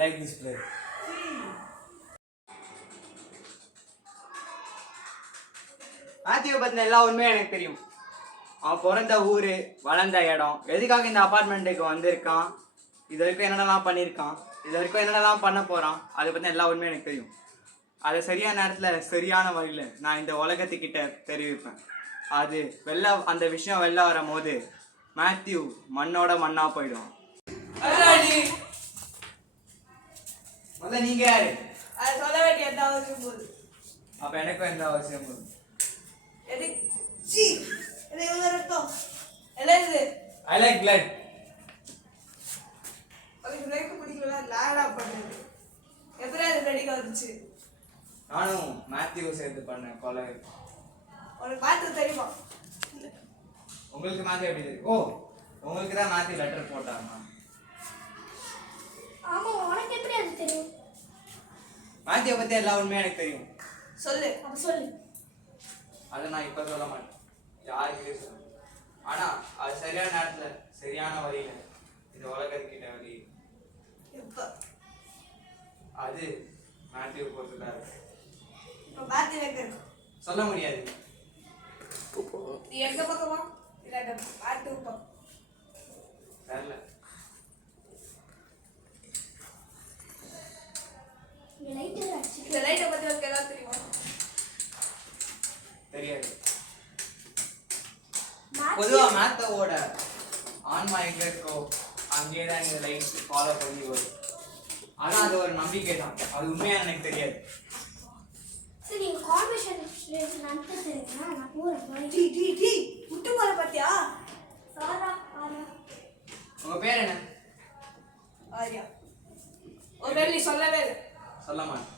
like this play. மேத்யூவை பற்றின எல்லா உண்மையும் எனக்கு தெரியும். அவன் பிறந்த ஊர், வளர்ந்த இடம், எதுக்காக இந்த அப்பார்ட்மெண்ட்டுக்கு வந்திருக்கான், இது வரைக்கும் என்னென்னலாம் பண்ணியிருக்கான், இது வரைக்கும் என்னென்னலாம் பண்ண போகிறான், அதை பற்றின எல்லா உண்மையும் எனக்கு தெரியும். அதை சரியான நேரத்தில் சரியான வழியில் நான் இந்த உலகத்துக்கிட்ட தெரிவிப்பேன். அது அந்த விஷயம் வெளில வரும் போது மேத்யூ மண்ணோட மண்ணா போயிடும். முதல்ல நீங்க யாரு? அது சொல்ல வேண்டிய எந்த அவசியம் போகுது? அப்ப எனக்கும் எந்த அவசியம் போகுது? I like blood. நானும் மேத்யூ சேர்த்து பண்ணேன் கொலை. உனக்கு மேத்யூ தெரியுமா? உங்களுக்கு மேத்யூ எப்படி தெரியும்? ஓ, உங்களுக்கு தான் மேத்யூ லெட்டர் போட்டாங்க. ஆமா, உனக்கு எப்படி அது தெரியும்? மேத்யூ பத்தி எல்லா உண்மையும் எனக்கு தெரியும். சொல்லு. அப்ப சொல்லு. அதை நான் இப்ப சொல்ல மாட்டேன், யாருக்கே சொல்ல. ஆனா அது சரியான நேரத்துல சரியான வழியில இந்த உலகத்துக்கிட்ட வந்து அது மேத்யூ பொறுத்துதான் இருக்கு. சொல்ல முடியாது. நீ எங்க பக்கமா இல்ல மேத்யூ பக்கம்? தெரியல. இந்த லைட்டை பத்தி உனக்கு ஏதாவது தெரியுமா? தெரியாது. பொதுவா மேத்தோட ஆன்மா எங்க இருக்கோ அங்கேயே தான் இந்த லைட் ஃபாலோ பண்ணி வரும். ஆனா அது ஒரு நம்பிக்கை தான், அது உண்மையா எனக்கு தெரியாது. சரி, கான்வர்சேஷன் நடத்த தெரியுமா? நான் போறேன். டி முட்டு போற பாத்தியா? சாரா ஆரா. உங்க பேர் என்ன? ஆரியா. ஒரு வேளை சொல்லவே இல்லை. சொல்ல மாட்டேன்.